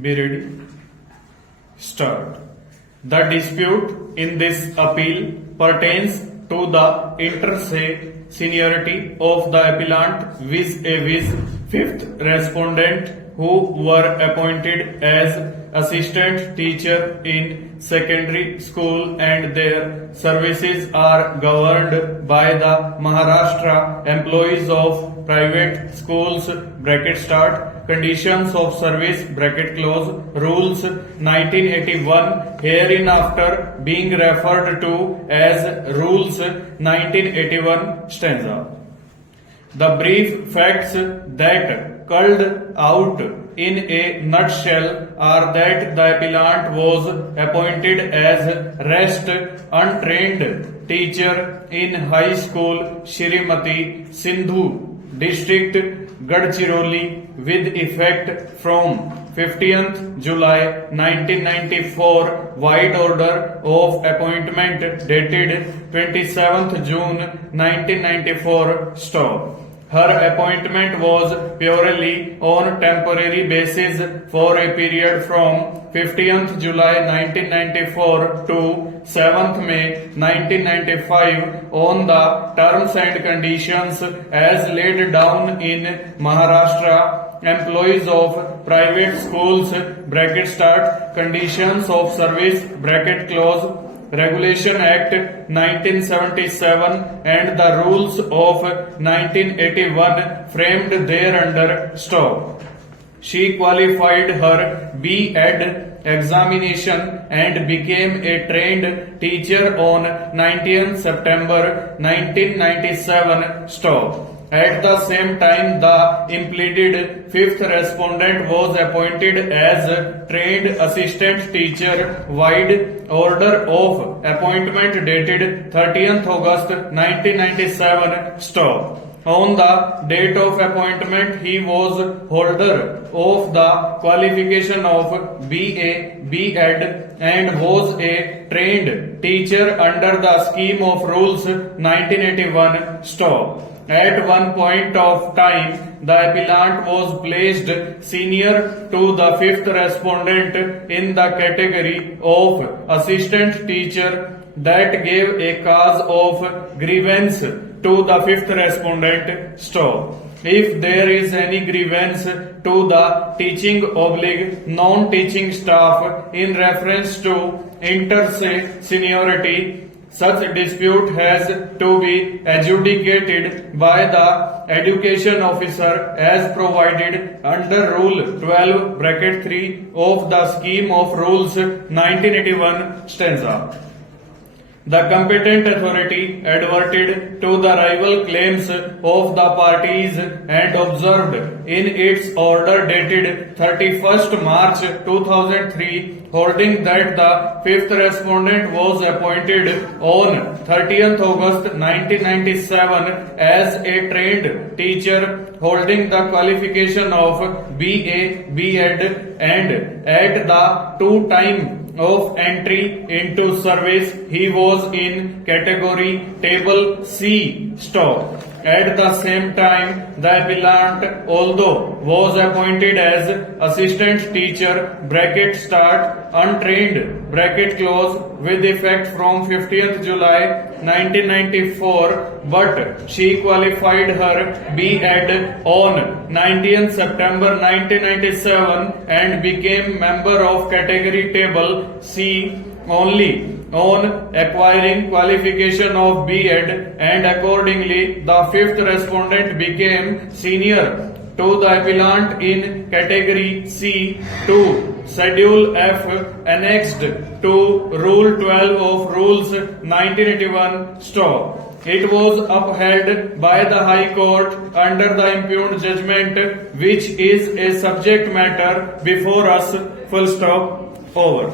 Be ready. Start. The dispute in this appeal pertains to the inter se seniority of the appellant vis-a-vis fifth respondent who were appointed as assistant teacher in secondary school and their services are governed by the Maharashtra Employees of Private Schools bracket start conditions of service bracket close rules 1981 hereinafter being referred to as rules 1981 stanza. The brief facts that culled out in a nutshell are that the appellant was appointed as rest untrained teacher in high school Shrimati Sindhu district Gadchiroli with effect from 15th July 1994 wide order of appointment dated 27th June 1994 stop. Her appointment was purely on temporary basis for a period from 15th July 1994 to 7th May 1995 on the terms and conditions as laid down in Maharashtra Employees of Private Schools bracket start conditions of service bracket close Regulation Act 1977 and the rules of 1981 framed thereunder stop. She qualified her B.Ed examination and became a trained teacher on 19th September 1997 stop. At the same time, the impleaded fifth respondent was appointed as trained assistant teacher wide order of appointment dated 30th August 1997 stop. On the date of appointment, he was holder of the qualification of B.A. B.Ed and was a trained teacher under the scheme of rules 1981 stop. At one point of time, the appellant was placed senior to the fifth respondent in the category of assistant teacher that gave a cause of grievance to the fifth respondent stop. If there is any grievance to the teaching non-teaching staff in reference to inter se seniority, such dispute has to be adjudicated by the education officer as provided under Rule 12 bracket 3 of the scheme of rules 1981 stanza. The competent authority adverted to the rival claims of the parties and observed in its order dated 31st March 2003 holding that the fifth respondent was appointed on 30th August 1997 as a trained teacher holding the qualification of B.A. B.Ed and at the time of entry into service he was in category table C stop. At the same time, the appellant although was appointed as assistant teacher bracket start untrained bracket close with effect from 15th July 1994 but she qualified her B.Ed on 19th September 1997 and became member of category table C only on acquiring qualification of B.Ed and accordingly the fifth respondent became senior to the appellant in category C to Schedule F annexed to Rule 12 of Rules 1981 stop. It was upheld by the High Court under the impugned judgment which is a subject matter before us. Full stop. Over.